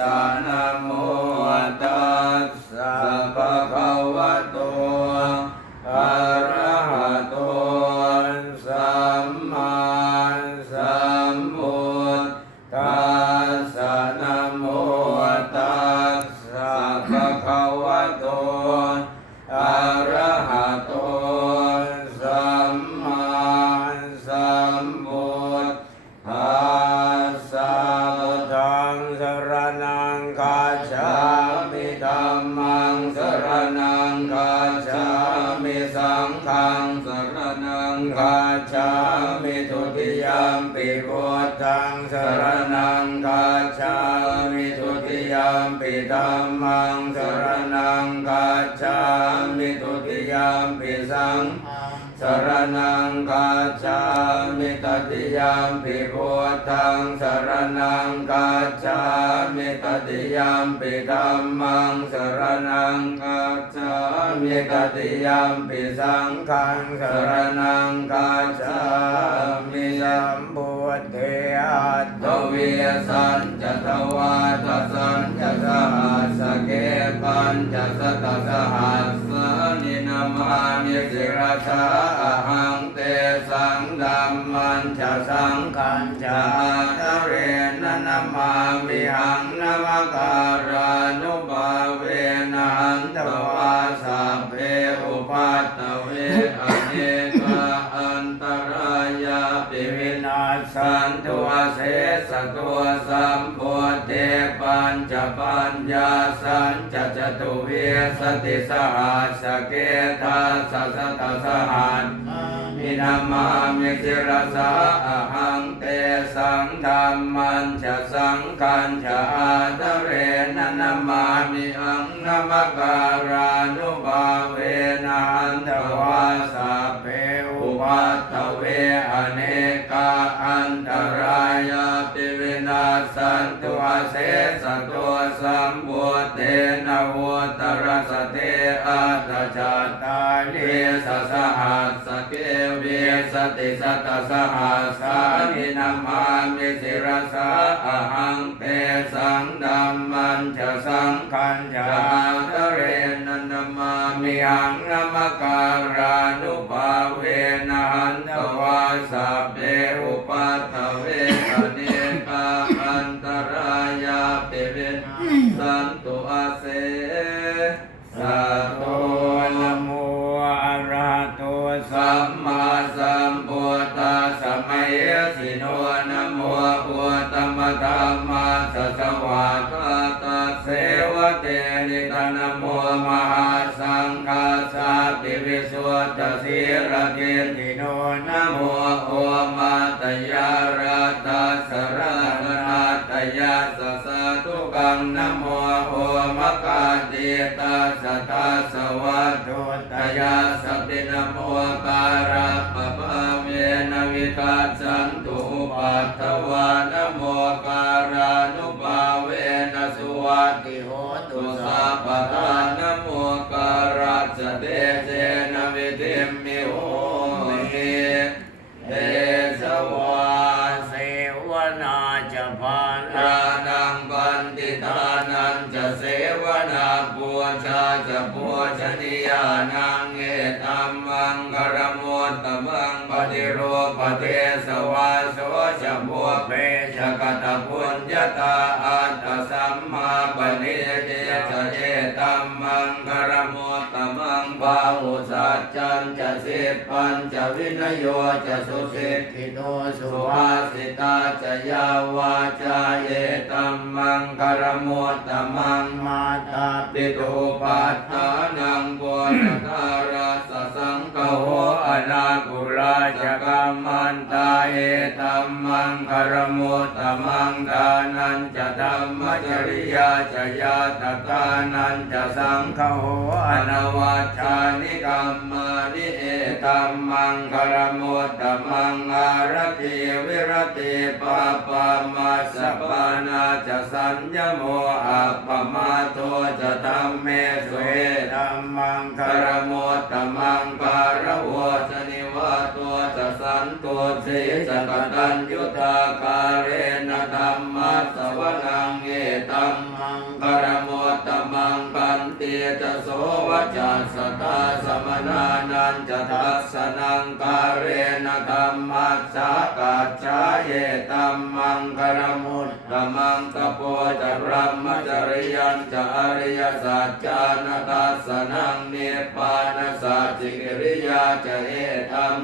สานะโม คัจฉามิทุติยมปิพุทธังสรณังคัจฉามิทุติยมปิธัมมังสรณังคัจฉามิทุติยมปิสังฆ รณังคัจามิตติยามปิพุทธังสรณังคัจามิตติยามปิธัมมังสรณังคัจามิตติยามปิสังฆังสรณังคัจามิสัมพุทเทอัตวียสันจะทวาทสันจะสหัสเกปัญจะสตสหัส มามิสิรชาอหังเตสังดัมมันจะสังขันจะตเรนนามามิหังนามการานุบาเวนันตวาสัพเพอุปัตตเวอเนกาอันตรายาปิวินาสันตุเสสตัวสัมโพ ปัญญาสัญจจตุเวสติสหัสเกธาสัสตสหัสมินามามิสิรสาอหังเตสังธรรมันจะสังขันจะอาตเรนนามามิอังนมการานุบาเวนันตวาสัพเพอุปัตเวอเนกาอันตรายา สันตุอาเสสตัวสัมบุตเตนะวุตรสเตอัตจาตตาลิสสหัสสเกเวสติสตสหัสสานินามามิสิรสาอหังเตสังดัมมันจะสังขันจะตเรนนามามิหังนมการานุภา ระเกติโนนะโม ปุญญาตาอัตตสัมมาปณิเจจะเอตัมมังกรมุตตมังบาหุสัจจันจะสิปัญจะวินโยจะสุสิทธิโนสุภาสิตาจะยาวาจาเยตัมมังกรมุตตมังมาตาปิตุปัฏฐานังบุญตาร อนาคุราชกรรมันตาเอตัมมังกรมุตตมังทานันจะธรรมจริยาจะยาตตานันจะสังฆโหอนวัชานิกรรมานิเอตัมมังกรมุตตมังอารติวิรติปาปามาสปานาจะสัญญโมอัปปมาโทจะธรรมเมสุเอตัมมังกรมุตตมังการโสันตุสีจะกตัญยุตาการเรนธรรมัสสวนังเอตัมมังกรโมตตมังปันเตจะโสวจัสสตาสมนานันจะทัสสนังกาเรนธรรมัสสะกัจฉาเยตัมมังกรมุตตมังตโปจะระมจริยันจะอริยสัจจานตัสสนังเนปานสัจจิกิริยาจะเอตัม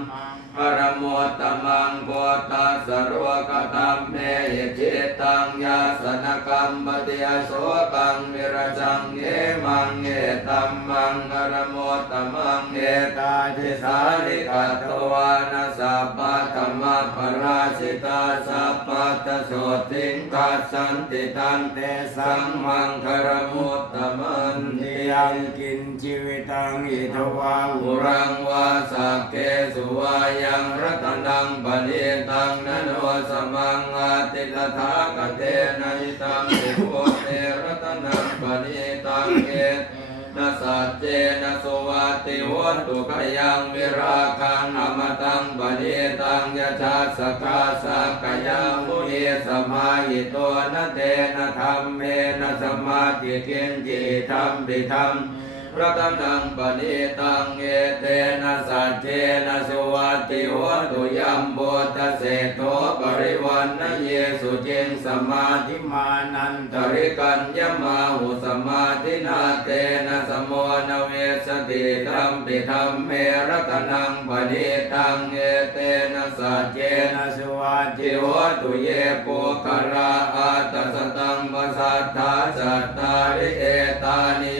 ปรโมตตมังโพธัสสะโรกตัมเมหิจิตังยาสนกรรมปฏิยโสตังวิรจังเยมังเยตัมมังกรโมตตมังเยตาทิสาริกัตวานาสัพพะธรรมะปราชิตาสัพพะตโสติงกัสสันติตันเตสังมังกรโมตตมันติยังกินชีวิตังอิทวาหุรังวาสักเกสุวายยังรัตนังปณิตังนโนสมังอาติตถาคเตนะหิตังสิโกเตรัตนังปณิตังเอนะสัจเจนะสวัติวันตุขยังวิราคังอมตังปณิตังยะชาสกาสักยังมุเยสมาหิโตนะเตนะธรรมเมนะสมาธิเกณจิธรรมปิธรรม รัตนังปณิตังเอเตนะสัจเจนะสุวัติโหตุยัมโบตเสโตปริวันนะเยสุเจงสมาธิมานันตริกัญญมาหุสมาธินาเตนะสมโมนเวสติธรรมปิธรรมเมรัตนังปณิตังเอเตนะสัจเจนะสุวัติโหตุเยปุคราอาตัสตังปสัทธาสัตตาริเอตานิย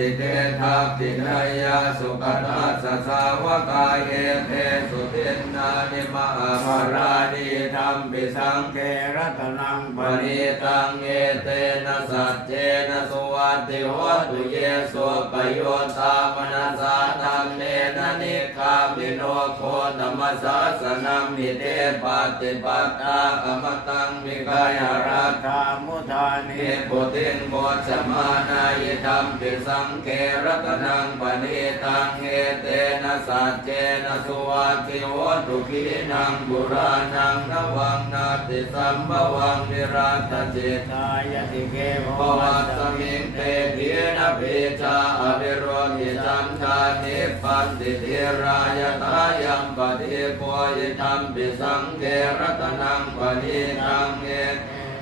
ติเตทักตินายาสุปนัสสาวกายเอเทสุตินนานิมาภารานิ มปิสังเครัตนังปณิตังเอเตนะสัจเจนะสุวัติโหตุเยสุปโยตามนัสสาธรรมเนนะนิคามิโนโคธรรมสาสนัมมิเตปฏิปัตตากรมตังมิกายราธามุทานิปุตินโบชมานายธรรมปิสังเครัตนังปณิตังเอเตนะสัจเจนะสุวัติโหตุกินังบุรานังนวังนาติสัมภวังนิราตจิตายติเกภวัตสมิงเตเพียนะเบจาอภิโรหิจันทานิปันติเทรายตายังปฏิโพยธรรมปิสังเกรตนังปณีตังเอ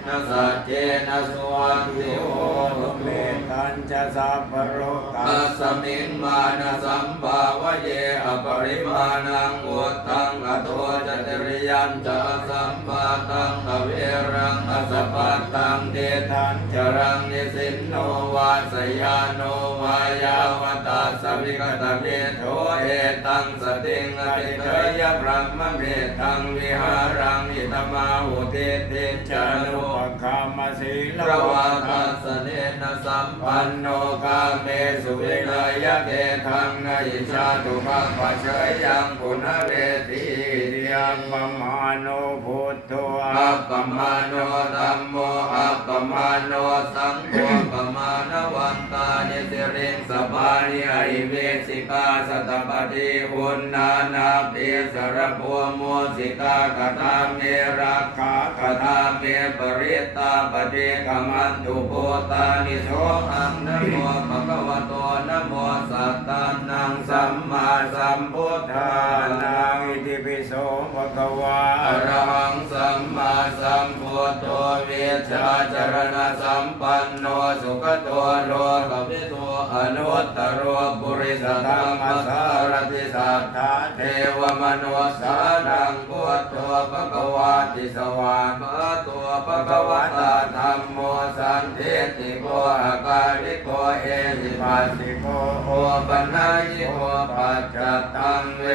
นสัจเจนะสุวังติโอตุเมตัญจะสัพพโรกัสสมิงมานะสัมภาวะเยอปริมาณังอุตตังอโตจตริยันจะสัมปาตังอเวรังอสปปัตตังเดทันจรังนิสินโนวาสยาโนวายาวตาสวิกตเมโทเอตังสติงอริเทยพระมเมตังวิหารังอิตมาหุเตเตจานุ ปคามาสีลวาทัสเนนะสัมปันโนกาเมสุวินยเกทังนายชาตุภาปเชยยังปุณเรติ เดียมปมาโนพุทโธอัปปมาโนธัมโมอัปปมาโนสังโฆปมาณวันตานิสิริงสปานิอริเวสิกาสตปฏิหุนนานาเปสระโพโมสิกากตาเมราคากตาเมปริตาปฏิกมันตุโพตานิโสอังนะโมภะคะวะโตนะโมสัตตานังสัมมาสัมพุทธานังอิติปิโสภะคะวะอะระหังสัมมาสัมพุทโธเว ชาจรณสัมปันโนสุขโตโลกวิโตอนุตตรบุริสธรรมสารติสัทธาเทวมนุสานังพุทโธภะคะวะติสวาคาตัวภะคะวะตาธรรมโมสันติติโกอาการิโกเอหิปัสสิโกโอปัญญิโกปัจจตังเว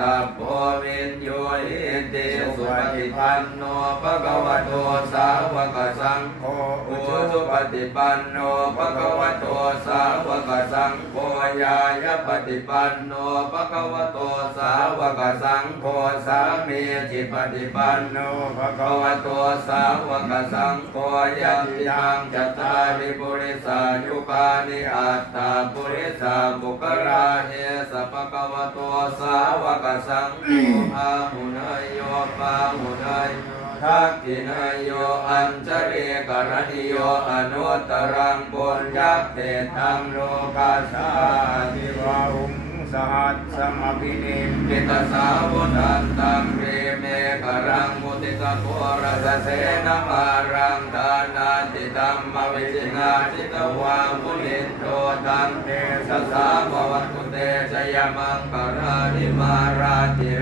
ตาโพวินโยหิติสุปฏิปันโนภะคะวะโตสาวกสังโฆอุชุปฏิปันโนภะคะวะโตสาวกสังโฆยายปฏิปันโนภะคะวะโตสาวกสังโฆสามีจิปฏิปันโนภะคะวะโตสาวกสังโฆยัติยังจัตตาริปุริสายุปานิอัตตาปุริสาบุคราเอสภะคะวะโตสาวกสังโฆอาหุนายโยปาหุนายโยทักกินายโยอัญชริกรณิโยอนุตตรังปุญญเตตังโลกาสาธิทิวาหุงสหัสสมภินิมปิตสาวตันตังเรเมก รังมุติตะโกรสเสนมารังทานาติตัมมวิจินาจิตวามุนิโตตังเตสสาภวัตุเตชยมังกรานิมาราติเร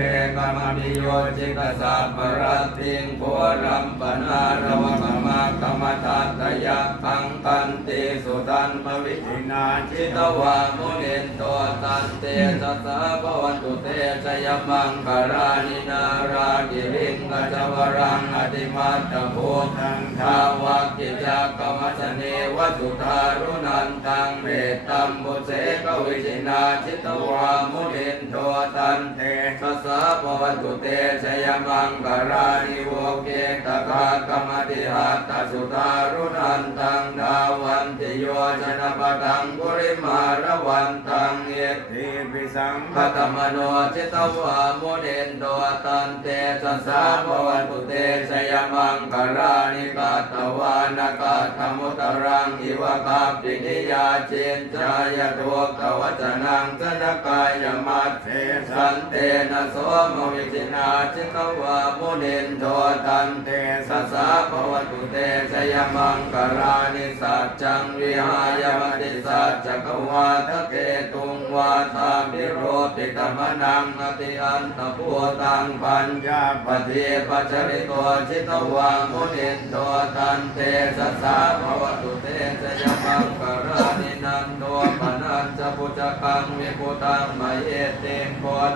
โยจิตสาปรติงโพรัมปนารวกมากรรมตัตยะพังกันติสุตันมวิจินาจิตวามุนินโทตันเตสสาภวันตุเตชยมังกรานินารากิริงกัจวรังอติมัตตโพตังทาวากิจักกมัสเนวสุทารุนันตังเมตตัมบุเสกวิจินาจิตวามุนินโทตันเตสสาภวันตุเตชยมังกรานิโวเกตกากรรมติหัตตสุตารุนันตังดาวันติโยชนะปตังปุริมารวันตังเยติปิสังพระธรรมโนจิตวามุเดนโดตันเตสัสสาภวันตุเตสยมังคารานิกาตวานากาธมุตรังอิวกาปินิยาเจนจายตัวกวัจนังสนกายมัตเทสันเตนะโสมวิจินาจิตวามุเดนโดตันเตสัสสาภวันตุเตสยมังคารานิสัจจังวิหายมติสัจจกวาทะเกตุงวาทามิโรติตมนังอติอันตพูตังปัญญาปฏิปัจจริโตจิตวังมุนินโตตันเตสัสสะภวตุเตสยมังกรานินันโตปนันจปุจกังวิปุตังมเยเตงโพธ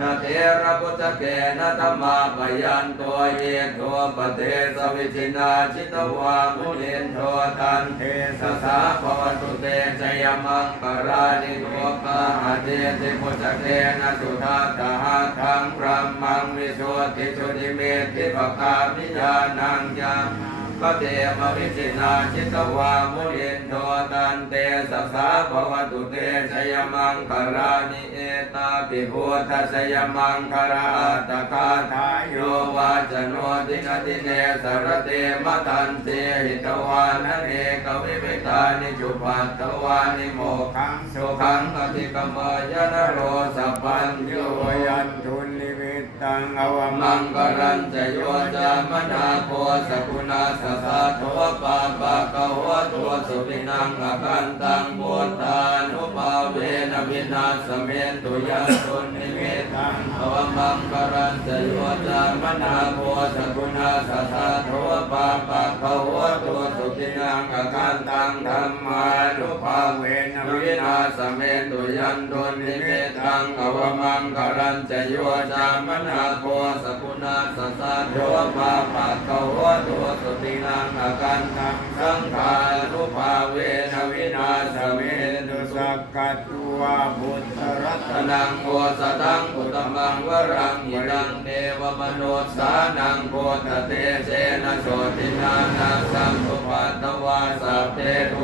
นาเทระพุทธเกนะธรรมาปยันตัวเยโทปเตสวิจินาจิตวามุนินโทตันเทสสสะภวตุเตสยมังกรานิโตกาหเตติพุทธเกนะสุทาตหาทังพระมังวิโสติชุติเมติปกามิญาณังยังพระ เตมวิจินาจิตวามุนินโทตันเตสัสสะภวตุเตสยมังกรานิเอตาปิพุทธสยมังคาราตคาทายโยวาจโนตินติเนสรเตมตันเตหิตวานเนกวิวิตานิจุปัตตวานิโมขังสุขังอธิกมายนโรสัพพัญโยยันทุนนิมิ ตังอวมังกรันจะโยจามนาโพสกุณาสสะโทปาปะกะวะตัวสุปินังอกันตังพุทธานุภาเวนะวินาสเมนตุยันตุนิเมตังอวมังกรันจะโยจามนาโพสกุณาสสะโทปาปะกะวะตัวสุปินังอกันตังธรรมานุภาเวนะวินา สเมตุยันตุนิมิตังอวมังกรันจะโยจามนาโพสกุณาสสะโทปาปะกะวะตัวสุปินังอกันตังสังขานุภาเวนะวินาสเมนตุสักกัตุวาบุตรรัตนังโพสตังอุตมังวรังอิรังเดวมโนสานังโพธเตเสนะโสตินานังสัมภปัตตวาสัพเทุ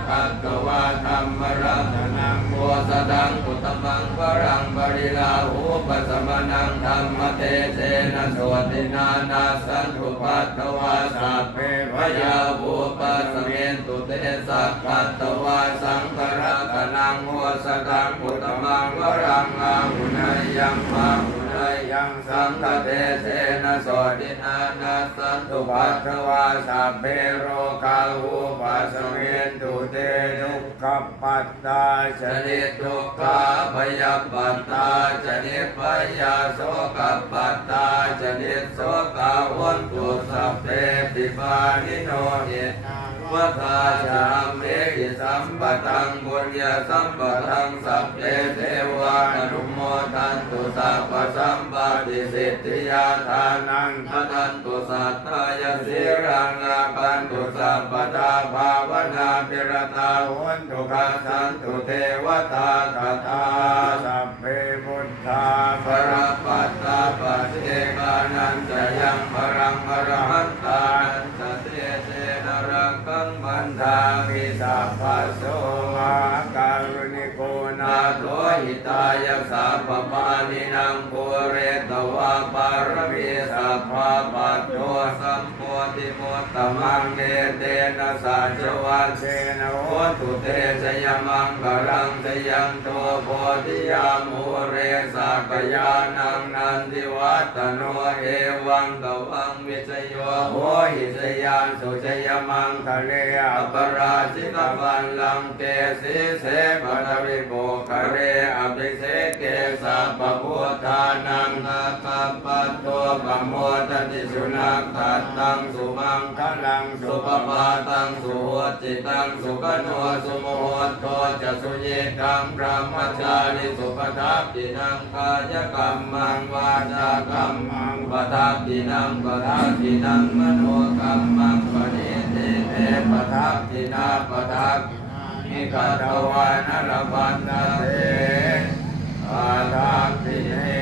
สักขัตตวาธรรมรัตนังโพสตังอุตมังวรังบริลาหูปัสสมนังธรรมเตเสนะโสตินานาสันตุปัตตวาสัพเพพยาหูปัสเมนตุเตสักขัตตวาสังฆรัตนังโมสตังอุตมังวรังอาหุนยยังมาหุน ยังสังฆเตเสนะโสตินานาสันตุปัตตวาสัพเพโรคาหูปัสสเมนตุเตทุกขปัตตาชนินิทุกขาพยาปัตตาชนิพยาโสกปัตตาชนิโสกาวันตุสัพเพปิปานิโนเหต วัฏาจามเมหิสัมปตังบุญญาสัมปตังสัพเพเทวาอนุโมทันตุสัพพสัมปติสิทธิยาทานังทันตุสัตตายสิรังอาคันตุสัพพทาภาวนาปิรตาโหนตุขัสสันตุเทวตาคาตา ติมังเนเตนะสัจวัตเทนโหโหตุเตชยมังกรังชยันโตโพธิยามูเรสักยานังนันทิวัตโนเอวังตวังวิจโยโหหิสยานสุชยมังทะเลออัปราชิตบัลลังเกสิเสปทวิโกคะเรอภิเสเกสัพพุทธานังนาคาปัตโตปะโมทติสุนัขตัดตังสุมังทะลังสุปปาตังสุโหจิตังสุขโนสุโมโหโตจะสุเยกังพระมจาริสุปทัปปินังกายกรรมังวาจากรรมังปทัปปินังปทัปปินังมโนกรรมังปณิทิเตปทัปปินาปทัปมิกตวานรบันนาเตอาทัปปิเน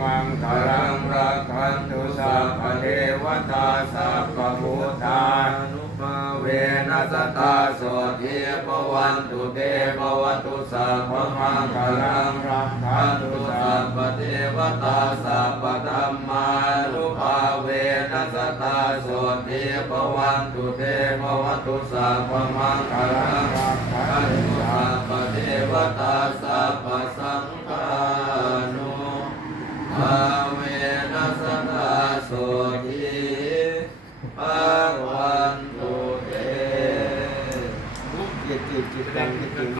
มังคคลัลังรักขันตุสัพพเทวตาสัพพพุทธานุภาเวนัสตาโสทีปวันตุเตปวัตุสัพพมังคลังรักขันตุสัพพเทวตาสัพพธรรมานุภาเวนัสตาโสทีปวันตุเตปวัตุสัพพมังคลังรักขันตุสัพพเทวตาสั 아.